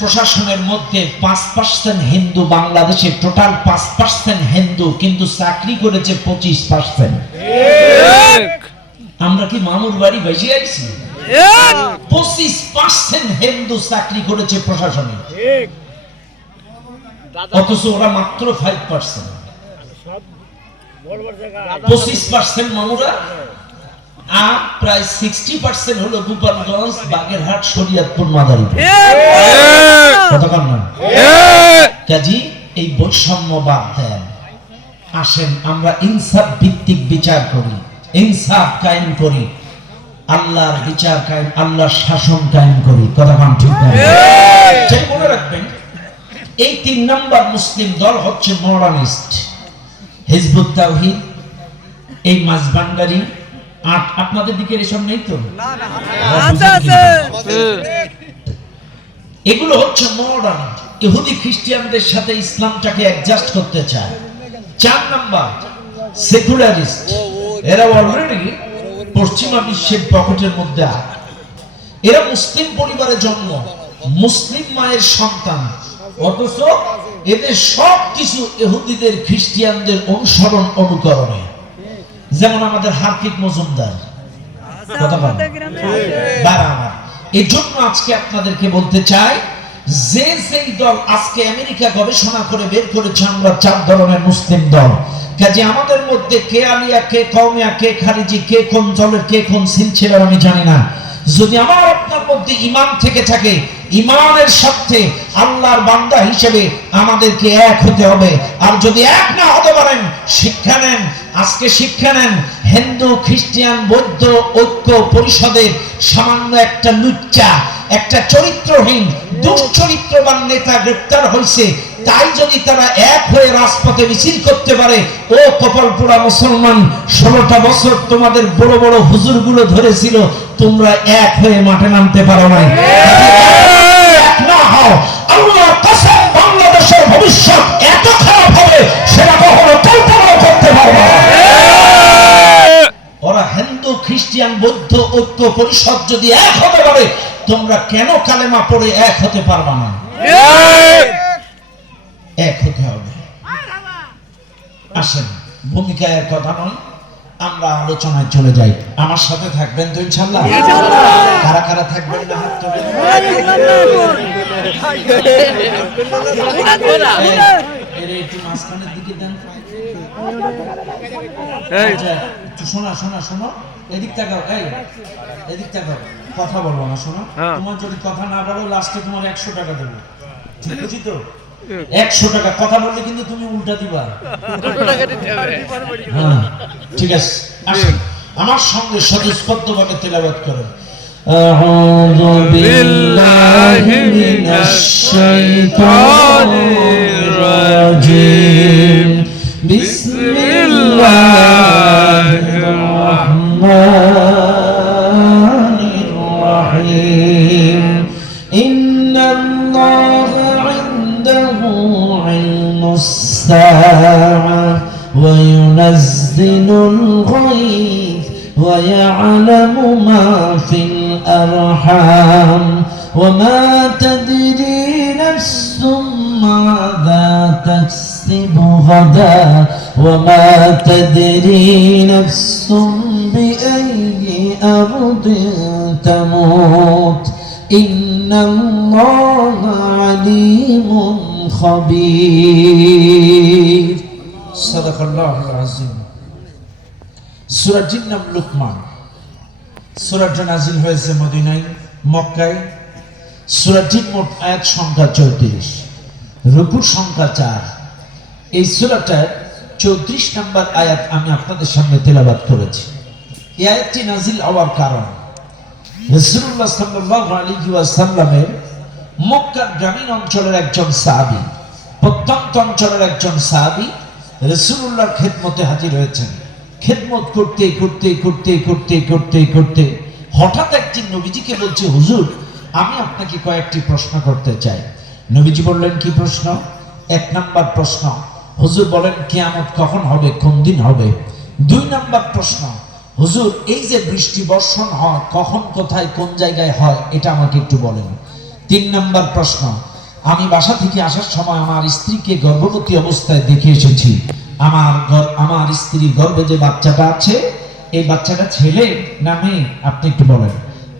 প্রশাসনের মধ্যে 5% হিন্দু, বাংলাদেশে টোটাল 5% হিন্দু, কিন্তু চাকরি করেছে 25%। আমরা কি মামুর বাড়ি বেশি আইছি? 25% হিন্দু চাকরি করেছে প্রশাসনে, অথচ ওরা মাত্র 5%। 25% মামুরা, আর প্রায় 60% হলো গোপালগঞ্জ, বাগেরহাট, শরীয়তপুর, মাদারীপুর। কতক্ষণ না কাজী এই বৈষম্য বাদ দেন। আসেন আমরা ইনসাফ ভিত্তিক বিচার করি, ইনসাফ কায়েম করি, আল্লাহর বিচার কায়েম, আল্লাহর শাসন কায়েম করি। কতক্ষণ ঠিক না? তাই মনে রাখবেন, এই 3 নম্বর মুসলিম দল হচ্ছে মডার্নিস্ট, হিজবুত তাওহীদ, এই মাঝবান্ডারি। আপনাদের দিকে এসব নেই তো? এগুলো হচ্ছে মডার্ন, ইহুদি খ্রিস্টানদের সাথে ইসলামটাকে অ্যাডজাস্ট করতে চায়। 4 নাম্বার সেকুলারিস্ট, এরা অলরেডি পশ্চিমা বিশ্বের পকেটের মধ্যে আছে। এরা মুসলিম পরিবারে জন্ম, মুসলিম মায়ের সন্তান, অথচ এদের সব কিছু ইহুদিদের খ্রিস্টানদের অনুসরণ অনুকরণে। যেমন আমাদের হাফিজ মজুমদার, এই জন্য আজকে আপনাদেরকে বলতে চাই, যে যেই দল আজকে আমেরিকা গবেষণা করে বের করেছে আমরা 4 ধরনের মুসলিম দল। কাজে আমাদের মধ্যে কে আলিয়া, কে কওমিয়া, কে খারিজি, কে কোন দলের, কে কোন সিলসিলার আমি জানি না। যদি আমার আপনার মধ্যে ঈমান থেকে থাকে, ঈমানের সাথে আল্লাহর বান্দা হিসেবে আমাদেরকে এক হতে হবে। আর যদি এক না হতে পারেন, শিক্ষা নেন, আজকে শিক্ষা নেন। হিন্দু, খ্রিস্টান, বৌদ্ধ ঐক্য পরিষদের সামান্য একটা লুচ্চা, একটা চরিত্রহীন, দুশ্চরিত্রবান নেতা গ্রেফতার হয়েছে, তাই যদি তারা এক হয়ে রাজপথে মিছিল করতে পারে, ও কপালপোড়া মুসলমান, 16টা বছর তোমাদের বড় বড় হুজুরগুলো ধরেছিল, তোমরা এক হয়ে মাঠে নামতে পারো নাই। এক না হও, আল্লাহর কসম, বাংলাদেশের ভবিষ্যৎ এত খারাপ হবে সেটা কখনো কল্পনা করতে পারবে না। ওরা হিন্দু, খ্রিস্টান, বৌদ্ধ ঐক্য পরিষদ যদি এক হতে পারে, তোমরা কেন কালেমা পড়ে এক হতে পারবে না? এক হতে হবে। আসেন, ভূমিকার কথা নয়, আমরা আলোচনায় চলে যাই। আমার সাথে থাকবেন তো ইনশাআল্লাহ? কারা কারা থাকবেন না হাত তোলেন। এর একটু মাঝখানের দিকে দেন। একটু শোনা শোনা শোনো, এদিক তাকাও, এদিক তাকাও, কথা বলবো না, শোনো। তোমার যদি কথা না বলো, লাস্টে তোমার 100 টাকা দেবো, ঠিক আছে তো? 100 টাকা। কথা বললে কিন্তু তুমি উল্টা দিবা। হ্যাঁ, ঠিক আছে। আসেন আমার সঙ্গে স্বতঃস্ফূর্তভাবে তেলাওয়াত করেন। আউযু বিল্লাহি মিনাশ শাইতানির রাজিম। বিসমিল্লাহির রাহমানির রাহিম। ইন্নাল্লাহা ইনদাহু ইলমুস সাআহ ওয়া ইউনাজ্জিলুল গায়থ ওয়া ইয়া'লামু মা ফিল আরহাম ওয়া মা তাদরি নাফসুম মাযা তাকসিবু গাদা ওয়া মা তাদরি নাফসুম বিআইয়ি আরদিন তামুত ইন্নাল্লাহা আলীমুন খাবীর। সাদাকাল্লাহুল আযীম। সূরাটির নাম লুকমান। সূরাটি নাযিল হয়েছে মদিনায়, মক্কায়। সূরাটির মোট আয়াত সংখ্যা 34, রুকু সংখ্যা 4। এই সূরাটার 34 নম্বর আয়াত আমি আপনাদের সামনে তেলাওয়াত করেছি। এই আয়াতটি নাযিল হওয়ার কারণ, রাসূলুল্লাহ সাল্লাল্লাহু আলাইহি ওয়াসাল্লামের মক্কার গ্রামীণ অঞ্চলের একজন সাহাবী, প্রত্যন্ত অঞ্চলের একজন সাহাবী রাসূলুল্লাহর খেদমতে হাজির হয়েছেন। খেদমত করতে করতে করতে করতে করতে করতে হঠাৎ একদিন নবীজিকে বলছে, হুজুর আমি আপনাকে কয়েকটি প্রশ্ন করতে চাই। নবীজি বললেন, কি প্রশ্ন? 1 নাম্বার প্রশ্ন, হুজুর বলেন কিয়ামত কখন হবে, কোন দিন হবে? 2 নাম্বার প্রশ্ন, হুজুর এই যে বৃষ্টি বর্ষণ হয় কখন, কোথায়, কোন জায়গায় হয়, এটা আমাকে একটু বলেন। 3 নম্বর প্রশ্ন, আমি বাসা থেকে আসার সময় আমার স্ত্রীকে গর্ভবতী অবস্থায় দেখে এসেছি। আমার স্ত্রীর গর্ভে যে বাচ্চাটা আছে, এই বাচ্চাটা ছেলে না মেয়ে, আপনি একটু বলেন।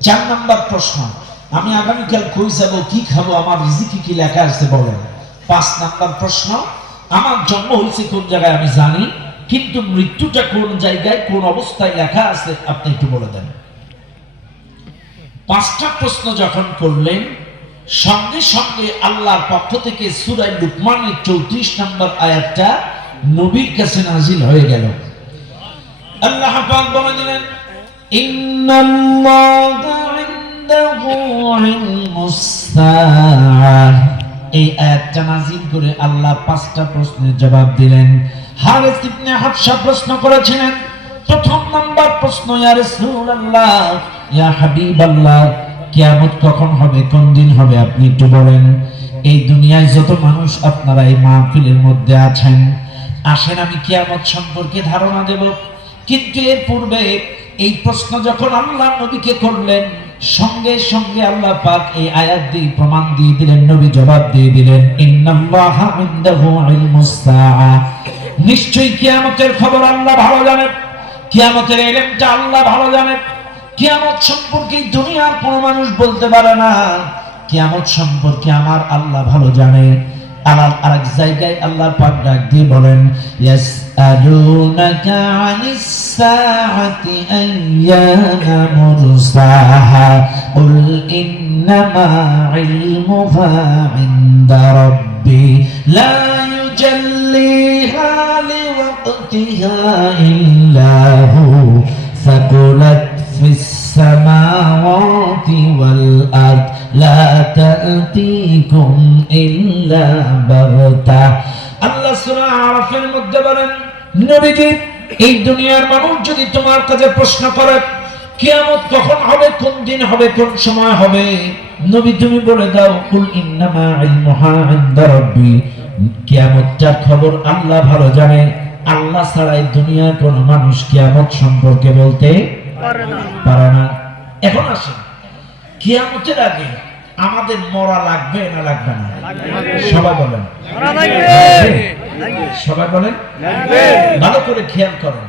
4 নম্বর প্রশ্ন, আমি আগামীকাল কই যাব, কি খাবো, আমার রিজিকে কি লেখা আছে বলেন। 5 নম্বর প্রশ্ন, আমার জন্ম হয়েছে কোন জায়গায় আমি জানি, কিন্তু মৃত্যুটা কোন জায়গায় কোন অবস্থায় লেখা আছে আপনি একটু বলে দেন। 5টা প্রশ্ন যখন করলেন, সঙ্গে সঙ্গে আল্লাহর পক্ষ থেকে সূরা লুকমানের 34 নম্বর আয়াতটা নবীর কাছে নাজিল হয়ে গেল। আল্লাহ পাক বলে দিলেন, ইন্নাল্লাহা ইনদাহু ইলমুস সাআহ। এই আয়াতটা নাজিল করে আল্লাহ 5টা প্রশ্নের জবাব দিলেন। হারিস ইবনে হাফসা প্রশ্ন করেছিলেন, প্রথম নাম্বার প্রশ্ন, ইয়া রাসূলুল্লাহ, ইয়া হাবিবাল্লাহ, কিয়ামত কখন হবে, কোন দিন হবে, আপনি একটু বলেন। এই দুনিয়ায় যত মানুষ আপনারা এই মাহফিলের মধ্যে আছেন, আসেন আমি কিয়ামত সম্পর্কে ধারণা দেব। কিন্তু এর পূর্বে এই প্রশ্ন যখন আল্লাহ নবীকে করলেন, সঙ্গে সঙ্গে আল্লাহ পাক এই আয়াত দিয়ে প্রমাণ দিয়ে দিলেন, নবী জবাব দিয়ে দিলেন, ইন্নাল্লাহা ইনদাহু ইলমুস সাআহ। নিশ্চয়ই কিয়ামতের খবর আল্লাহ ভালো জানেন, কিয়ামতের ইলমটা আল্লাহ ভালো জানেন। কিয়ামত সম্পর্কে দুনিয়ার কোনো মানুষ বলতে পারে না, কিয়ামত সম্পর্কে আমার আল্লাহ ভালো জানে। আরেক জায়গায় আল্লাহ পাক ডাক দিয়ে বলেন, ইয়াসআলুনাকা আনিস সাআতি আইয়ানা মুরসাহা কুল ইন্নামা ইলমুহা ইনদা রাব্বি লা ইউজাল্লিহা লিওয়াক্তিহা ইল্লা হু ফাকুলাত ফিস সামাওয়াতি ওয়াল আরদ লা তা'তিকুম ইল্লা বাগতা। আল্লাহ সূরা আরাফের মধ্যে বলেন, নবীজি, এই দুনিয়ার মানুষ যদি তোমার কাছে প্রশ্ন করে কিয়ামত কখন হবে, কোন দিন হবে, কোন সময় হবে, নবী তুমি বলে দাও, কুল ইন্নামা ইলমুহা ইনদা রাব্বি, কিয়ামতের খবর আল্লাহ ভালো জানে। আল্লাহ ছাড়া এই দুনিয়ার কোন মানুষ কিয়ামত সম্পর্কে বলতে পারে না। এখন আসেন, কিয়ামতের আগে আমাদের মরা লাগবে না লাগবে না? সবাই বলেন সবাই বলেন ভালো করে খেয়াল করেন।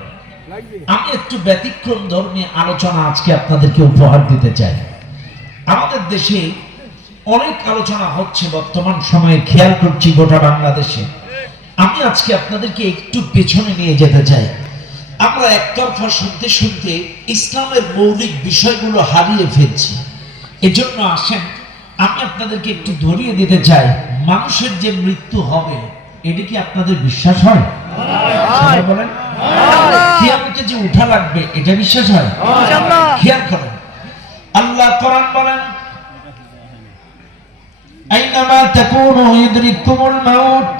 আমি একটু ব্যতিক্রম ধর্মী আলোচনা আজকে আপনাদেরকে উপহার দিতে চাই। আমাদের দেশে অনেক আলোচনা হচ্ছে বর্তমান সময়ে, খেয়াল করছি গোটা বাংলাদেশে। আমি আজকে আপনাদেরকে একটু পেছনে নিয়ে যেতে চাই। আমরা একতরফা শুনতে শুনতে ইসলামের মৌলিক বিষয়গুলো হারিয়ে ফেলছি। এজন্য আসেন, আমি আপনাদেরকে একটু ধরিয়ে দিতে চাই, মানুষের যে মৃত্যু হবে, এটা কি আপনাদের বিশ্বাস হয়? সবাই বলেন। কিয়ামতে যে উঠা লাগবে, এটা বিশ্বাস হয়? খেয়াল করেন, আল্লাহ কোরআন বলেন, আইনামা তাকুনু ইউদরিকুমুল মাউত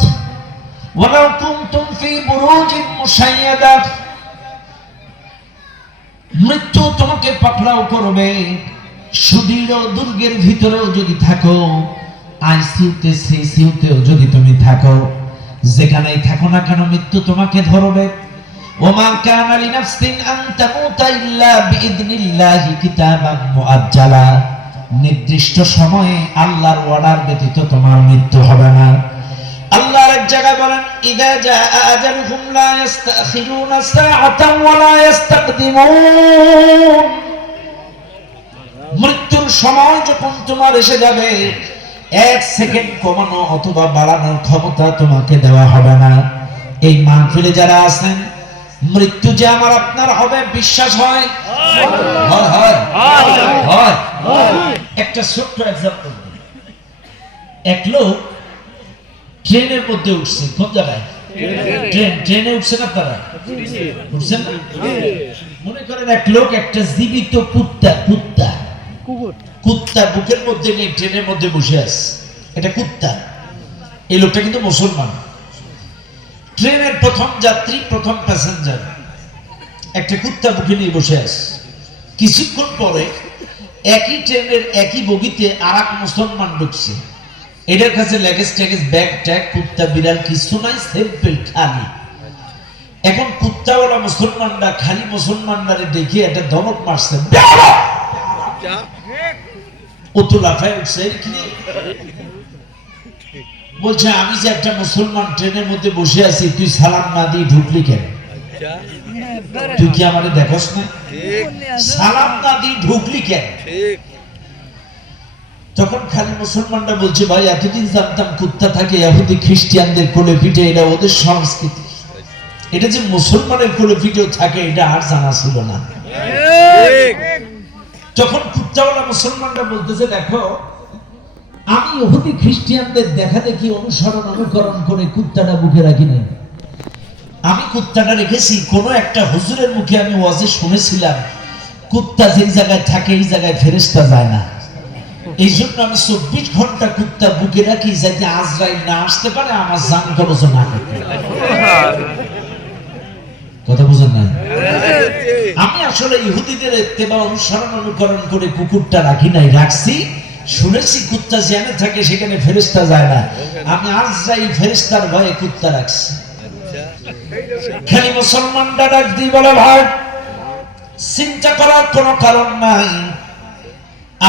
ওয়ালাউ কুনতুম ফি বুরুজিন মুশাইয়াদা। মৃত্যু তোমাকে পাকড়াও করবে, সুদৃঢ় দুর্গের ভিতরেও যদি থাকো, আইসিইউতে সিসিইউতেও যদি তুমি থাকো, যেখানেই থাকো না কেন মৃত্যু তোমাকে ধরবে। ওমা কানা লিনাফসিন আন তামুতা ইল্লা বিইذনিল্লাহি কিতাবান মুআজ্জালা। নির্দিষ্ট সময়ে আল্লাহর অর্ডার ব্যতীত তোমার মৃত্যু হবে না। আল্লাহ এক জায়গায় বলেন, ইযা জাআ আজালুহুম লা ইস্তাখিরুনা সাআতান ওয়া লা ইস্তাকদিমুন। মৃত্যুর সময় যখন তোমার এসে যাবে, 1 সেকেন্ড কমানো অথবা বাড়ানোর ক্ষমতা তোমাকে দেওয়া হবে না। এই মাহফিলে যারা আছেন, মৃত্যু যে আমার আপনার হবে বিশ্বাস হয়? হয়। একটা ছোট্ট এক্সাম্পল, এক লোক ট্রেনের মধ্যে উঠছে। কোন জায়গায়? ট্রেনে উঠছেন আপনারা? উঠছেন না? মনে করেন এক লোক একটা জীবিত কুত্তা বুকের মধ্যে নিয়ে ট্রেনের মধ্যে বসে আছে। এটা কুত্তা। এই লোকটা কিন্তু মুসলমান। ট্রেনের প্রথম যাত্রী, প্রথম প্যাসেঞ্জার, একটা কুত্তা বুকে নিয়ে বসে আছে। কিছুক্ষণ পরে একই ট্রেনের একই বগিতে আরেক মুসলমান ঢুকছে। এটার কাছে লেগেজ ট্যাগেজ ব্যাগ ট্যাগ কুত্তা বিড়াল কিছু নাই, সিম্পল খালি। এখন কুত্তাওয়ালা মুসলমানরা খালি মুসলমানরা দেখে একটা ধমক মারছে। ও তো লাফায় উঠছে কি বলছে আমি যে একটা মুসলমান ট্রেনের মধ্যে বসে আছি তুই সালাম না দিয়ে ঢুকলি কেন? তুই কি আমারে দেখোস না? সালাম না দিয়ে ঢুকলি কেন? তখন খালি মুসলমানরা বলছে ভাই এতদিন জানতাম কুত্তা থাকে ইহুদি খ্রিস্টানদের কোলে পিঠে, এটা ওদের সংস্কৃতি, এটা যে মুসলমানের কোলে পিঠেও থাকে এটা আর জানা ছিল না। তখন কুত্তাওয়ালা মুসলমানরা বলতেছে দেখো আমি ইহুদি খ্রিস্টানদের দেখা দেখি অনুকরণ করে কুত্তাটা বুকে রাখি নাই, আমি কুত্তাটা রেখেছি কোন একটা হুজুরের মুখে আমি ওয়াজে শুনেছিলাম কুত্তা যেই জায়গায় থাকে এই জায়গায় ফেরেশতা যায় না, এই জন্য আমি 24 ঘন্টা কুত্তা বুকে রাখি যাতে আজরাইল না আসতে পারে আমার জান কবজ না করতে। কথা বুঝেন না? আমি আসলে ইহুদিদের ইত্তেবা অনুকরণ করে কুকুরটা রাখি নাই, রাখছি শুনেছি কুত্তা যেখানে থাকে সেখানে ফেরেশতা যায় না, আমি আজরাইল ফেরেশতার ভয়ে কুত্তা রাখছি। খালি মুসলমানরা ডাক দিয়ে বলে ভাই চিন্তা করার কোনো কারণ নাই,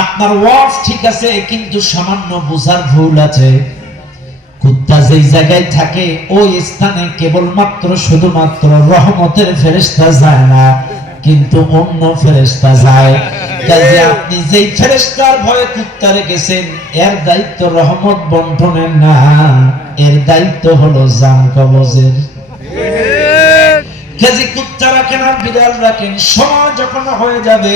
আপনার ওয়াজ ঠিক আছে কিন্তু সামান্য বোঝার ভুল আছে। কুত্তা যেই জায়গায় থাকে ওই স্থানে কেবলমাত্র শুধুমাত্র রহমতের ফেরেশতা যায় না, কিন্তু অন্য ফেরেশতা যায়। কাজে আপনি যেই ফেরেশতার ভয়ে কুত্তা রেখেছেন এর দায়িত্ব রহমত বন্টনের না, এর দায়িত্ব হলো জান কবজের। কাজে কুত্তা রাখেন আর বিড়াল রাখেন, সময় যখন হয়ে যাবে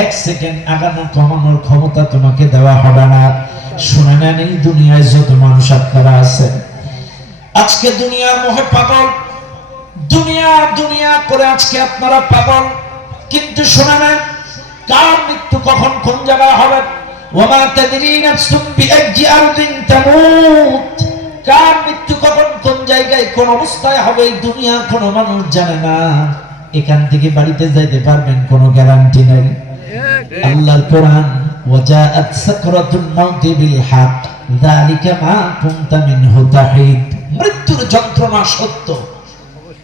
1 সেকেন্ড আগানো কমানোর ক্ষমতা তোমাকে দেওয়া হবে না। শুনে নেন এই দুনিয়ায় যত মানুষ আপনারা আছেন আজকে দুনিয়ার মোহে পাগল, দুনিয়া দুনিয়া করে আজকে আপনারা পাগল, কিন্তু শুনে নেন কার মৃত্যু কখন কোন জায়গায় হবে, ওয়া মা তাদরি নাফসুম বিআইয়ি আরদিন তামুত, কার মৃত্যু কখন কোন জায়গায় কোন অবস্থায় হবে এই দুনিয়ার কোনো মানুষ জানে না। এখান থেকে বাড়িতে যাইতে পারবেন কোনো গ্যারান্টি নাই। আল্লাহর কোরআন ওয়াজাআত সাকরাতুল মাউতি বিল হক যালিকা মা কুনতা মিনহু তাহিদ, মৃত্যুর যন্ত্রণা সত্য,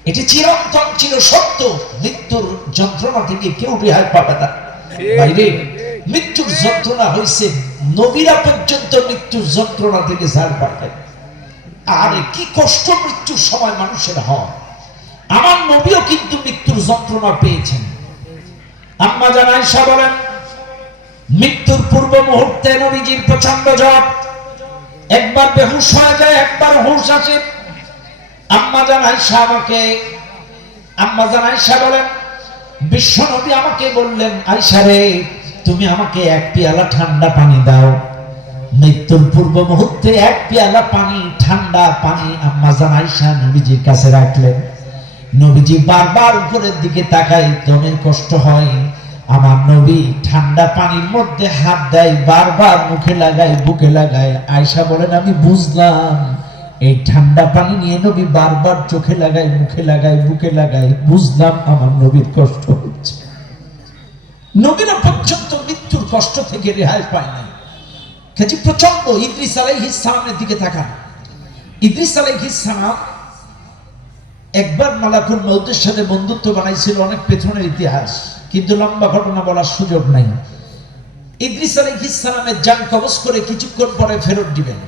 এটি চিরন্তন ছিল সত্য, মৃত্যুর যন্ত্রণা থেকে কেউ রেহাই পাবে না। বাইরে মৃত্যুর যন্ত্রণা হইছে নবীরা পর্যন্ত মৃত্যুর যন্ত্রণা থেকে ছাড় পাবে। আরে কি কষ্ট মৃত্যুর সময় মানুষের হয়, আমার নবীও কিন্তু মৃত্যুর যন্ত্রণা পেয়েছেন। আম্মা জান আয়েশা বলেন মৃত্যুর পূর্ব মুহূর্তে নবীজির প্রচন্ড জ্বর, একবার বেহুশ হয়ে যায় একবার হুঁশ আসে। আম্মা জান আয়েশা বলেন বিশ্ব নবী আমাকে বললেন আয়েশা রে তুমি আমাকে 1 পেয়ালা ঠান্ডা পানি দাও। মৃত্যুর পূর্ব মুহূর্তে 1 পেয়ালা পানি, ঠান্ডা পানি আম্মা জান আয়েশা নবীজির কাছে রাখলেন। নবীজি বারবার উপরের দিকে তাকায়, দমের কষ্ট হয়, আমার নবী ঠান্ডা পানির মধ্যে হাত দেয়, বারবার মুখে লাগায় বুকে লাগায়। আয়েশা বলেন আমি বুঝলাম এই ঠান্ডা পানি নিয়ে নবী বারবার চোখে লাগায় মুখে লাগায় বুকে লাগায়, বুঝলাম আমার নবীর কষ্ট হচ্ছে। নবীরা পর্যন্ত মৃত্যুর কষ্ট থেকে রেহাই পায় না। কাজে প্রচন্ড ইদ্রিস আলাইহিস সালামের দিকে তাকান। ইদ্রিস আলাইহিস সালাম একবার মালাকুল মউতের সাথে বন্ধুত্ব বানাইছিল, অনেক পেছনের ইতিহাস, কিন্তু লম্বা ঘটনা বলার সুযোগ নাই। ইদ্রিস আলাইহিস সালামের জান কবজ করে কিছুক্ষণ পরে ফেরত দিবেন।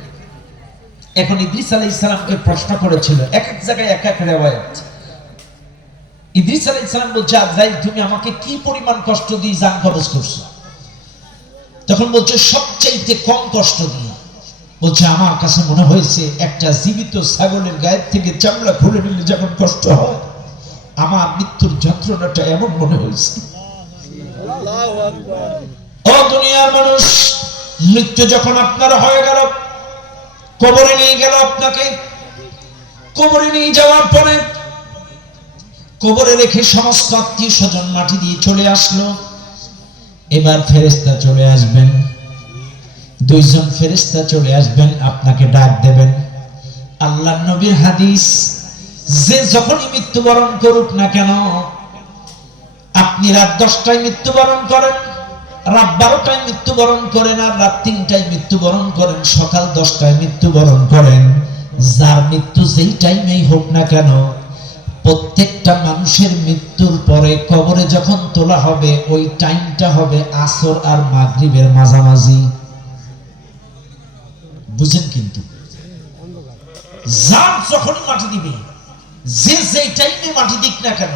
এখন ইদ্রিস আলাইহিস সালামকে প্রশ্ন করেছিল, এক এক জায়গায় এক এক রিওয়ায়াত। ইদ্রিস আলাইহিস সালাম বলছে আজরাইল তুমি আমাকে কি পরিমাণ কষ্ট দিয়ে জান কবজ করছো? তখন বলছে সবচাইতে কম কষ্ট দিয়ে। বলছে আমার কাছে মনে হয়েছে একটা জীবিত ছাগলের গায়ের থেকে চামড়া খুলে নিলে যখন কষ্ট হয় আমার মৃত্যুর যন্ত্রণাটা এমন মনে হয়েছে। ও দুনিয়ার মানুষ, মৃত্যু যখন আপনার হয়ে গেল, কবরে নিয়ে গেল আপনাকে, কবরে নিয়ে যাওয়ার পরে কবরে রেখে সমস্ত আত্মীয় স্বজন মাটি দিয়ে চলে আসলো। এবার ফেরেশতা চলে আসবেন, 2 জন ফেরেশতা চলে আসবেন, আপনাকে ডাক দেবেন। আল্লাহর নবীর হাদিস, যে যখনই মৃত্যুবরণ করুক না কেন, আপনি রাত 10টায় মৃত্যুবরণ করেন, রাত 12টায় মৃত্যুবরণ করেন, আর রাত 3টায় মৃত্যুবরণ করেন, সকাল 10টায় মৃত্যুবরণ করেন, যার মৃত্যু যেই টাইমেই হোক না কেন, প্রত্যেকটা মানুষের মৃত্যুর পরে কবরে যখন তোলা হবে ওই টাইমটা হবে আসর আর মাগরিবের মাঝামাঝি। বুঝেন? কিন্তু জান যখন মাটি দিবে, যে যেই টাইমে মাটি দিক না কেন,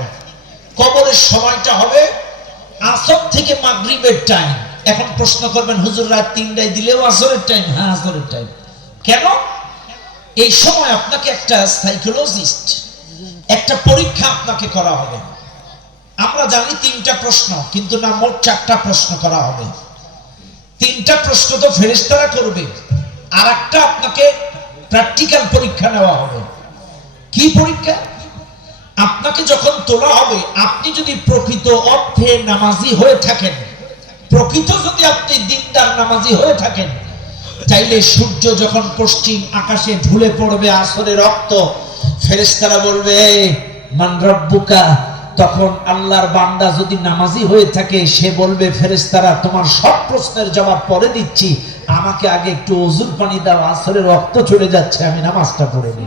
কবরের সময়টা হবে আসর থেকে মাগরিবের টাইম। এখন প্রশ্ন করবেন, হুজুর রাত 3টায় দিলেও আসরের টাইম? হ্যাঁ, আসরের টাইম। কেন? এই সময় আপনাকে একটা সাইকোলজিস্ট, একটা পরীক্ষা আপনাকে করা হবে। আমরা জানি 3টা প্রশ্ন, কিন্তু না, মোট 4টা প্রশ্ন করা হবে। 3টা প্রশ্ন তো ফেরেশতারা করবে, আর একটা আপনাকে প্র্যাকটিক্যাল পরীক্ষা নেওয়া হবে। কি পরীক্ষা? আপনাকে যখন তোলা হবে, আপনি যদি প্রকৃত অর্থে নামাজি হয়ে থাকেন, প্রকৃত যদি আপনি দিনদার নামাজি হয়ে থাকেন, চাইলে সূর্য যখন পশ্চিম আকাশে ঢুলে পড়বে আসরের রক্ত, ফেরেশতারা বলবে মান রব্বুকা। তখন আল্লাহর বান্দা যদি নামাজি হয়ে থাকে, সে বলবে ফেরেশতারা তোমার সব প্রশ্নের জবাব পরে দিচ্ছি, আমাকে আগে একটু ওযুর পানি দাও, আসরের রক্ত চলে যাচ্ছে, আমি নামাজটা পড়ে নিই।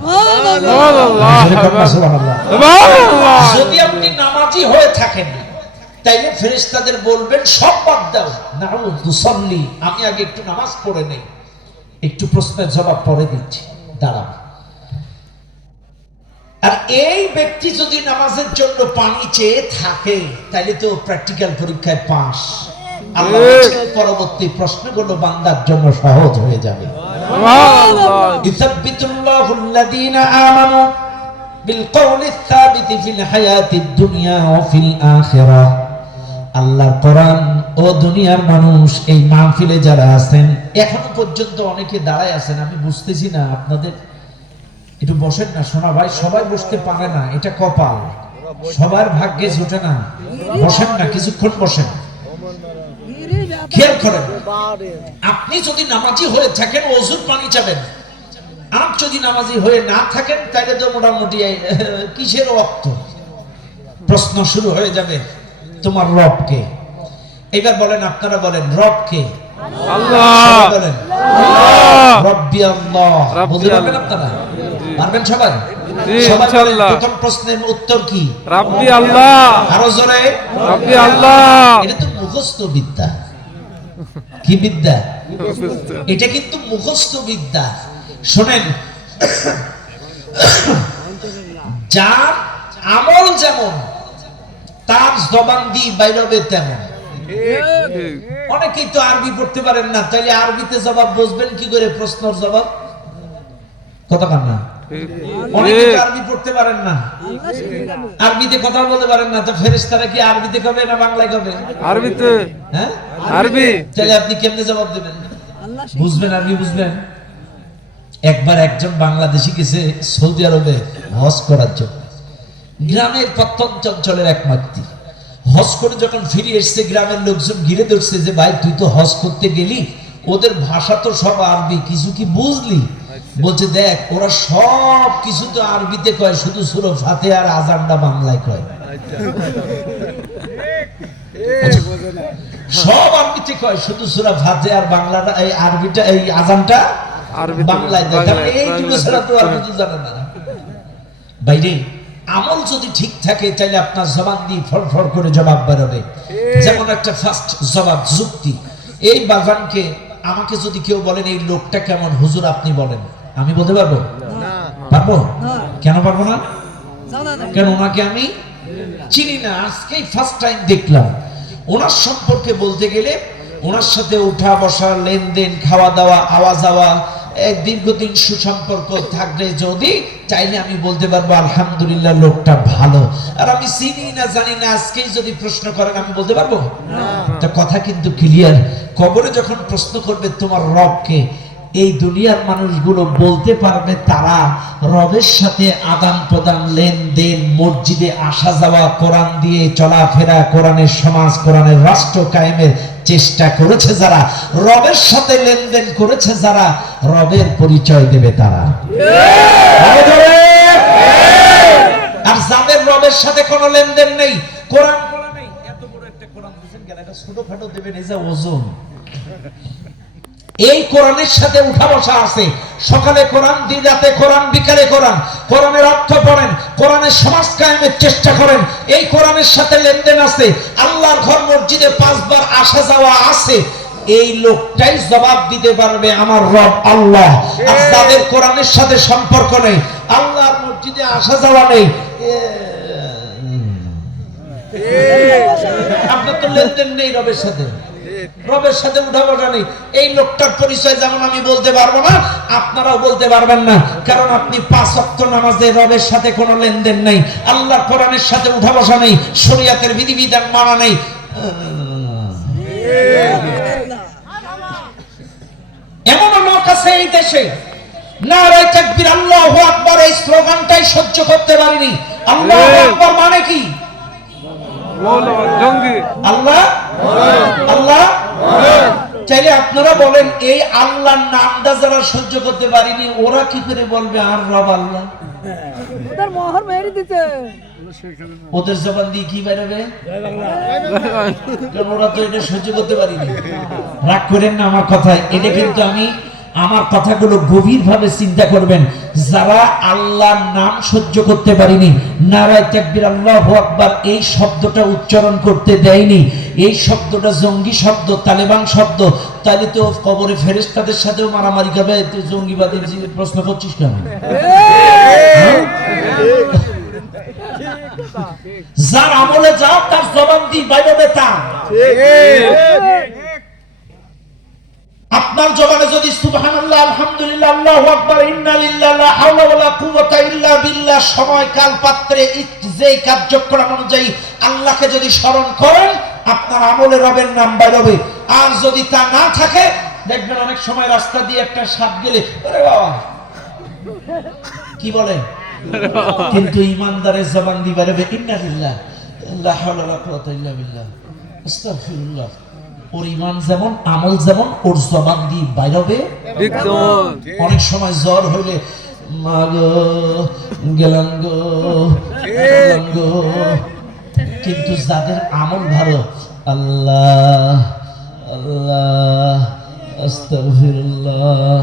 যদি আপনি নামাজি হয়ে থাকেন, তাইলে ফেরেশতাদের বলবেন সব বাদ দাও, নাউযু তুসাল্লি, আমি আগে একটু নামাজ পড়ে নেই, একটু প্রশ্নের জবাব পরে দিচ্ছি, দাঁড়াও। আর এই ব্যক্তি যদি নামাজের জন্য পানি চেয়ে থাকে, তাইলে তো প্র্যাকটিক্যাল পরীক্ষায় পাস। আল্লাহ পরবর্তী প্রশ্নগুলো বান্দার জন্য সহজ হয়ে যাবে। ইসাব্বিতুল্লাহুল্লাযীনা আমানু বিল কওলিস সাবিতি ফিল হায়াতিদ দুনিয়া ওয়া ফিল আখিরাহ। আল্লাহর কোরআন ও দুনিয়ার মানুষ, এই মাহফিলে যারা আছেন, এখনো পর্যন্ত অনেকে দাঁড়ায় আছেন, আমি বুঝতেছি না আপনাদের। একটু বসেন না সোনা ভাই, সবাই বসতে পারে না, এটা কপাল, সবার ভাগ্যে জোটে না। বসেন না, কিছুক্ষণ বসেন। খেয়াল করেন, আপনি যদি নামাজি হয়ে থাকেন ওযুর পানি চাবেন, আর যদি নামাজি হয়ে না থাকেন, তাহলে তো মোটামুটি কিসের রক্ত। প্রশ্ন শুরু হয়ে যাবে, তোমার রব কে? এবার বলেন, আপনারা বলেন রব কে? আল্লাহ। বলেন রব্বি আল্লাহ। বুঝতে পারবেন আপনারা? পারবেন সবাই? ইনশাআল্লাহ। প্রথম প্রশ্নের উত্তর কি? রব্বি আল্লাহ। আরো জোরে, রব্বি আল্লাহ। এটা তো মুখস্থ বিদ্যা। কি বিদ্যা? এটা কিন্তু মুখস্থ বিদ্যা। শুনেন, যার আমল যেমন, তার জবান দিয়ে বাইরবে তেমন। অনেকেই তো আরবি পড়তে পারেন না, তাইলে আরবিতে জবাব বুঝবেন কি করে? প্রশ্নের জবাব কথা কান না। অনেকে আরবি পড়তে পারেন না, আরবিতে কথা বলতে পারেন না, তো ফেরেশতারা কি আরবিতে কবে না বাংলায় কবে? আরবিতে। হ্যাঁ, আরবি। তাহলে আপনি কেমনে জবাব দেবেন? বুঝবেন, আরবি বুঝবেন। একবার একজন বাংলাদেশি গেছে সৌদি আরবে হজ করার জন্য। গ্রামের প্রত্যন্ত অঞ্চলের এক ব্যক্তি হজ করে যখন ফিরে এসছে, গ্রামের লোকজন ঘিরে ধরছে যে ভাই তুই তো হজ করতে গেলি, ওদের ভাষা তো সব আরবি, কিছু কি বুঝলি? বলছে দেখ, ওরা সব কিছু তো আরবিতে কয়, শুধু সূরা ফাতিহা আর আযানটা বাংলায় কয়। সব আরবিতে কয়, শুধু সূরা ফাতিহা আর বাংলাটা, এই আরবিটা, এই আযানটা বাংলায় দেয়। তাহলে এই দুটো ছাড়া তো আর কিছু জানে না। বাইরে আমল যদি ঠিক থাকে, তাহলে আপনার জবান দিয়ে ফড়ফড় করে জবাব বেরোবে। যেমন একটা ফার্স্ট জবাব, যুক্তি। এই বাজানকে আমাকে যদি কেউ বলেন এই লোকটা কেমন, হুজুর আপনি বলেন, আমি বলতে পারবো? পারবো? কেন পারবো না? কেন? ওনাকে আমি চিনি না, আজকেই ফার্স্ট টাইম দেখলাম। ওনার সম্পর্কে বলতে গেলে, ওনার সাথে উঠা বসা, লেনদেন, খাওয়া দাওয়া, আওয়া যাওয়া, দীর্ঘদিন সুসম্পর্ক থাকলে যদি চাইলে আমি বলতে পারবো আলহামদুলিল্লাহ লোকটা ভালো। আর আমি চিনি না, জানি না, আজকেই যদি প্রশ্ন করেন আমি বলতে পারবো? তা কথা কিন্তু ক্লিয়ার। কবরে যখন প্রশ্ন করবে তোমার রবকে, এই দুনিয়ার মানুষগুলো বলতে পারবে তারা রবের সাথে আদান প্রদান, লেনদেন, মসজিদে আসা যাওয়া, কোরআন দিয়ে চলাফেরা, কোরআনের সমাজ, কোরআনের রাষ্ট্র কায়েমের চেষ্টা করেছে যারা, রবের সাথে লেনদেন করেছে যারা, রবের পরিচয় দেবে তারা। আর যাদের রবের সাথে কোনো লেনদেন নেই, কোরআন নেই, এত বড় একটা কোরআন দিয়েছেন কেন? এটা ছোটখাটো দেবেন, এই যে ওজন। এই কোরআনের সাথে উঠা বসা আছে, সকালে কোরআন, দিন রাতে কোরআন, বিকালে কোরআন, কোরআনের অর্থ পড়েন, কোরআনের সমাজ কায়েমের চেষ্টা করেন, এই কোরআনের সাথে লেনদেন আছে। আল্লাহর ঘর মসজিদে 5 বার আসা যাওয়া আছে, এই লোকটাই জবাব দিতে পারবে আমার রব আল্লাহ। আর যাদের কোরআনের সাথে সম্পর্ক নেই, আল্লাহর মসজিদে আসা যাওয়া নেই, আপনার তো লেনদেন নেই রবের সাথে, রবের সাথে উঠা বসা নেই, এই লোকটার পরিচয় যেমন আমি বলতে পারবো না, আপনারাও বলতে পারবেন না। কারণ আপনি 5 ওয়াক্ত নামাজে রবের সাথে কোনো লেনদেন নেই, আল্লাহর কোরআনের সাথে উঠা বসা নেই, শরীয়তের বিধিবিধান মানা নেই। এমন লোক আছে এই দেশে, নারে তাকবীর আল্লাহু আকবার এই স্লোগানটাই সহ্য করতে পারিনি। আল্লাহু আকবার মানে কি? আল্লাহ আল্লাহ। চাইলে আপনারা বলেন, এই আল্লাহর নামটা যারা সহ্য করতে পারিনি, ওরা কি করে বলবে আর রব আল্লাহ? ওদের জবান দিয়ে কি বেরোবে? ওরা তো এটা সহ্য করতে পারিনি। রাগ করেন না আমার কথায়, এটা কিন্তু আমি আমার কথাগুলো গভীরভাবে চিন্তা করবেন। যারা আল্লাহর নাম সহ্য করতে পারিনি, নারায়ে তাকবীর আল্লাহু আকবার এই শব্দটা উচ্চারণ করতে দেয়নি, এই শব্দটা জঙ্গি শব্দ, তালেবান শব্দ, তাহলে তো কবরে ফেরেশতাদের সাথেও মারামারি হবে। জঙ্গিবাদের প্রশ্ন করছিস কেন? যার আমলে যাও তার জবাব দি বাইরে তা। আপনার জবানে যদি সুবহানাল্লাহ, আলহামদুলিল্লাহ, আল্লাহু আকবার, ইন্না লিল্লাহি লা হাওলা ওয়ালা কুওয়াতা ইল্লা বিল্লাহ সময় কাল পাত্রে যেই কার্যক্রম অনুযায়ী আল্লাহকে যদি স্মরণ করেন, আপনার আমলে রবের নাম বাইরবে। আর যদি তা না থাকে, দেখবেন অনেক সময় রাস্তা দিয়ে একটা সাপ গেলে আরে বাবা কি বলে, কিন্তু ইমানদারের জবান দিয়ে বাইরবে ইন্না লিল্লাহি লা হাওলা ওয়ালা কুওয়াতা ইল্লা বিল্লাহ, আস্তাগফিরুল্লাহ। ওর ইমান যেমন, আমল যেমন, ওর জবান দিয়ে বাইরবে। অনেক সময় জ্বর হইলে মাগো গেলাম গো গেলাম গো, কিন্তু যাদের আমল ভালো, আল্লাহ আল্লাহ আস্তাগফিরুল্লাহ।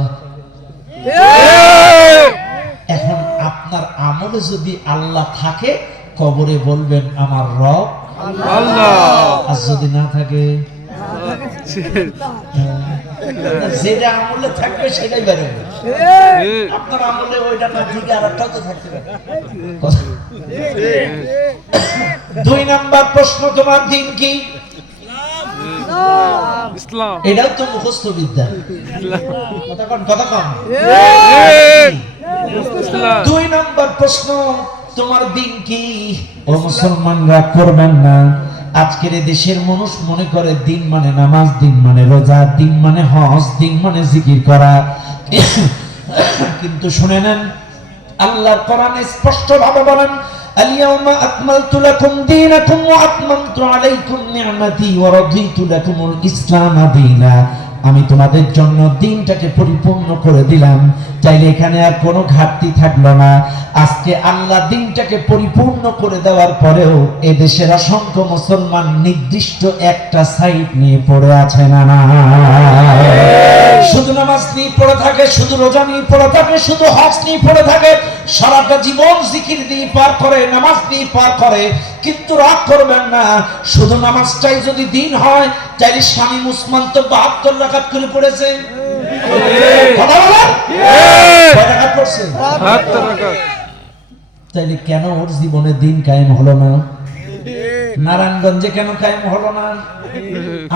এখন আপনার আমলে যদি আল্লাহ থাকে, কবরে বলবেন আমার রব আল্লাহ। আর যদি না থাকে, যেটা আমলে থাকবে সেটাই বেরোবে। আপনার আমলে ওইটা না ঠিক আর একটা তো থাকতে পারে। 2 নাম্বার প্রশ্ন, তোমার দিন কি? ইসলাম। এটাও তো মুখস্থ বিদ্যা। কথা কম। 2 নাম্বার প্রশ্ন, তোমার দিন কি? ও মুসলমানরা, করবেন না। আজকের দেশের মানুষ মনে করে দিন মানে নামাজ, দিন মানে রোজা, দিন মানে হজ, দিন মানে জিকির করা। কিন্তু শুনে নেন, আল্লাহর কোরআনে স্পষ্ট ভাবে বলেন, আল-ইয়াওমা আকমালতু লাকুম দীনাকুম ওয়া আতমামতু আলাইকুম নি'মাতি ওয়া রাদিতু লাকুমুল ইসলাম দীনা। আমি তোমাদের জন্য দিনটাকে পরিপূর্ণ করে দিলাম। চাইলে এখানে আর কোনো ঘাটতি থাকলো না। আজকে আল্লাহ দিনটাকে পরিপূর্ণ করে দেওয়ার পরেও এদেশের অসংখ্য মুসলমান নির্দিষ্ট একটা সাইড নিয়ে পড়ে আছে না, শুধু নামাজ নিয়ে পড়ে থাকে, শুধু রোজা নিয়ে পড়ে থাকে, শুধু হজ নিয়ে পড়ে থাকে, সারাটা জীবন জিকির দিয়ে পার করে, নামাজ দিয়ে পার করে। কিন্তু রাগ করবেন না, শুধু নামাজটাই যদি দিন হয়, তাইলে স্বামী উসমান তো 72 রাকাত করে পড়েছে। কথা বলেন, কয় রাকাত পড়ছে? 72 রাকাত। তাইলে কেন ওর জীবনে দিন কায়েম হলো না? নারায়ণগঞ্জে কেন কায়েম হলো না?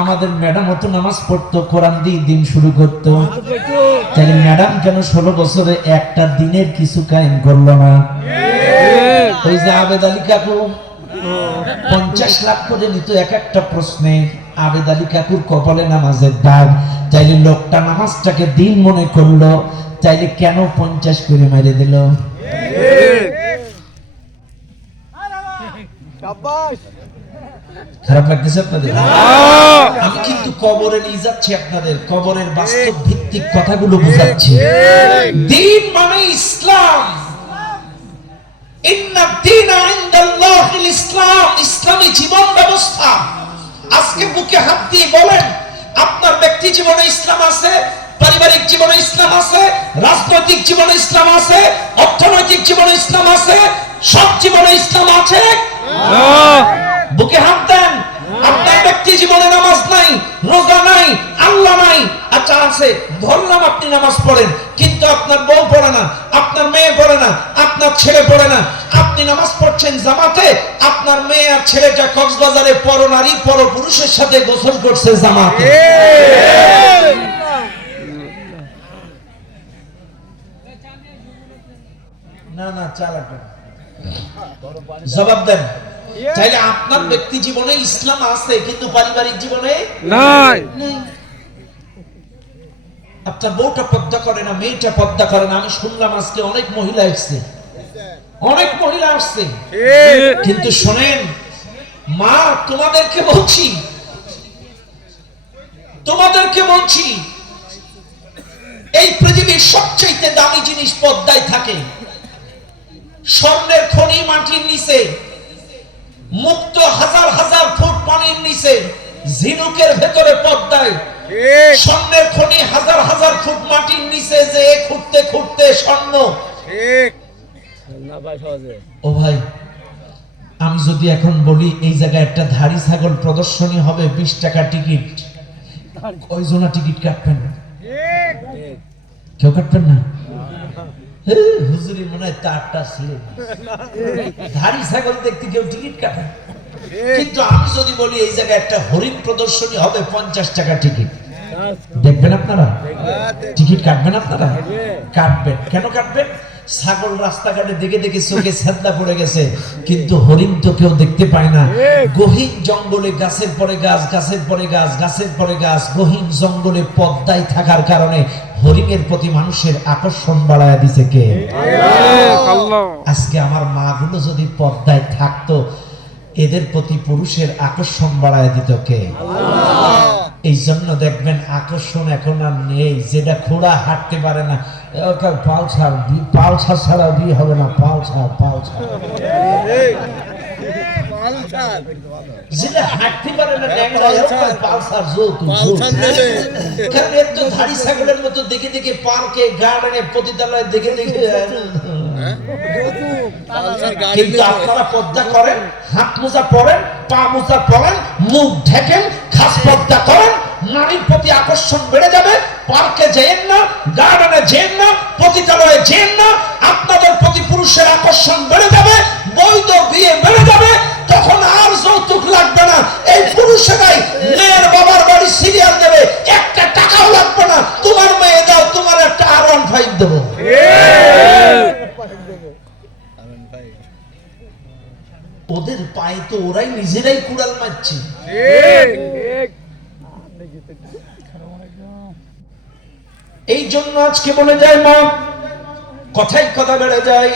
আমাদের ম্যাডাম তো নামাজ পড়তো, কোরআন দিয়ে দিন শুরু করতো। তাহলে ম্যাডাম কেন 16 বছরে একটা দিনের কিছু কায়েম করলো না? ওই যে আবেদ আলী কাকু 50 লাখ করে নিত এক একটা প্রশ্নে। আবেদ আলী কাকুর কপালে নামাজের দাগ। চাইলে লোকটা নামাজটাকে দিন মনে করলো, চাইলে কেন 50 করে মেরে দিল? খারাপ লাগতেছে আপনাদের? আমি কিন্তু কবরে নিয়ে যাচ্ছি আপনাদের, কবরের বাস্তব ভিত্তিক কথাগুলো বুঝাচ্ছি। দিন মানে ইসলাম। ইন্না দীনা ইনদাল্লাহিল ইসলাম, ইসলামী জীবন ব্যবস্থা। আজকে বুকে হাত দিয়ে বলেন, আপনার ব্যক্তি জীবনে ইসলাম আছে, পারিবারিক জীবনে ইসলাম আছে, রাজনৈতিক জীবনে ইসলাম আছে, অর্থনৈতিক জীবনে ইসলাম আছে, সব জীবনে ইসলাম আছে? বুকে হাত দেন। আপনার ব্যক্তি জীবনে নামাজ নাই, রোজা নাই, আল্লাহ নাই, আচ্ছা আছে ধরলাম আপনি নামাজ পড়েন, কিন্তু আপনার বউ পড়ে না, আপনার মেয়ে পড়ে না, আপনার ছেলে পড়ে না, আপনি নামাজ পড়ছেন জামাতে, আপনার মেয়ে আর ছেলেটা কক্সবাজারে পরনারী পরপুরুষের সাথে গোসল করছে জামাতে। না না চালাক জবাব দেন। চাইলে আপনার ব্যক্তি জীবনে ইসলাম আছে কিন্তু পারিবারিক জীবনে নাই। আপনার বউটা পর্দা করে না, মেয়েটা পর্দা করে না। আমি শুনলাম আজকে অনেক মহিলা আসছে, অনেক মহিলা আসছে, কিন্তু শোনেন মা, তোমাদেরকে বলছি, তোমাদেরকে বলছি, এই পৃথিবীর সবচেয়ে দামি জিনিস পর্দায় থাকে। স্বর্ণের খনি মাটির নিচে, মুক্ত হাজার হাজার ফুট পানির নিচে, ঝিনুকের ভেতরে পর্দায়, স্বর্ণের খনি হাজার হাজার ফুট মাটির নিচে যে খুঁড়তে খুঁড়তে স্বর্ণ। ও ভাই, আমি যদি এখন বলি এই জায়গায় একটা ধাড়ি ছাগল প্রদর্শনী হবে, 20 টাকা টিকিট, কয়জনা টিকিট কাটবেন? কেউ কাটবেন না? হুজুরি মনে হয় তারটা ছিল, ধাড়ি ছাগল দেখতে কেউ টিকিট কাটে। কিন্তু আমি যদি বলি এই জায়গায় একটা হরিণ প্রদর্শনী হবে, 50 টাকা টিকিট, দেখবেন আপনারা? টিকিট কাটবেন আপনারা? কাটবেন। কেন কাটবেন? ছাগল রাস্তাঘাটে দেখে দেখে চোখে ছাদলা পড়ে গেছে, কিন্তু হরিণ তো কেউ দেখতে পায় না। গহীন জঙ্গলে গাছের পরে গাছ, গাছের পরে গাছ, গাছের পরে গাছ, গহীন জঙ্গলে পদ্মায় থাকার কারণে হরিণের প্রতি মানুষের আকর্ষণ বাড়ায় দিছে কে? আল্লাহ। আজকে আমার মাগুলো যদি পদ্মায় থাকতো, এদের প্রতি পুরুষের আকর্ষণ বাড়ায় দিত কে? আল্লাহ। এই জন্য দেখবেন আকর্ষণ এখন আর নেই। যেটা খোড়া হাঁটতে পারে না, পালসার ছাড়া বিয়ে হবে না, পালসার যেটা হাঁটতে পারে না, পালসার কারণ এর তো ধাড়ি ছাগলের মতো দেখে দেখে পার্কে, গার্ডেনে, পতিতালয়ে দেখে দেখে। কিন্তু আপনারা পর্দা করেন, হাত মোজা পরেন, পা মোজা পরেন, মুখ ঢেকেন, খাস পর্দা করেন, নারীর প্রতি আকর্ষণ বেড়ে যাবে। পার্কে যেয়েন না, গার্ডেনে যেয়েন না, পতিতালয়ে যেয়েন না, আপনাদের প্রতি পুরুষের আকর্ষণ বেড়ে যাবে, বৈধ বিয়ে বেড়ে যাবে, তখন আর যৌতুক লাগবে না। এই পুরুষেরাই মেয়ের বাবার বাড়ি সিরিয়াল দেবে, একটা টাকাও লাগবে না। তোমার মেয়ে দাও, তোমার একটা R15 দেবো। ওদের পায়ে তো ওরাই নিজেরাই কুড়াল মারছে। এই জন্য আজকে বলে যায় মা, কথাই কথা বেড়ে যায়।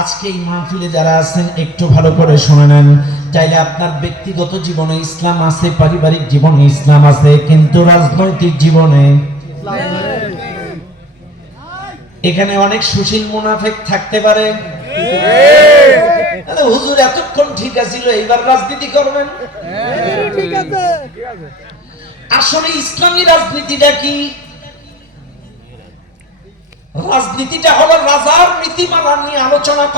আজকে এই মাহফিলে যারা আছেন একটু ভালো করে শুনে নেন। চাইলে আপনার ব্যক্তিগত জীবনে ইসলাম আছে, পারিবারিক জীবনে ইসলাম আছে, কিন্তু রাজনৈতিক জীবনে এখানে অনেক সুশীল মুনাফিক থাকতে পারে। হুজুর এতক্ষণ ঠিক আছিল, এইবার রাজনীতি করবেন? আসলে ইসলামী রাজনীতিটা কি? রাজনীতিটা হলো রাজার নীতিমালা নিয়ে আলোচনা।